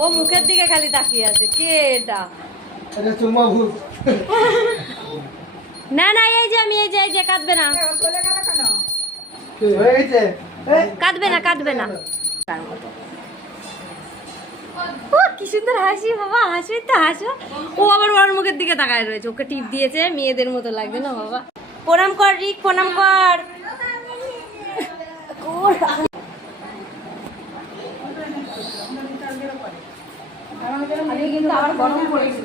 ও মুখের দিকে খালি তাকিয়ে আছে। কে এটা? না না, এই যে আমি, এই যে কাঁদবে না, কাঁদবে না, কাঁদবে না। ও কি সুন্দর হাসি বাবা, হাসি তো হাসো। ও আবার ওর মুখের দিকে তাকায় রয়েছে, ওকে টিপ দিয়েছে, মেয়েদের মতো লাগছে না বাবা। প্রণাম কর রিক, প্রণাম কর। আমি কিন্তু আবার গরম পড়েছে।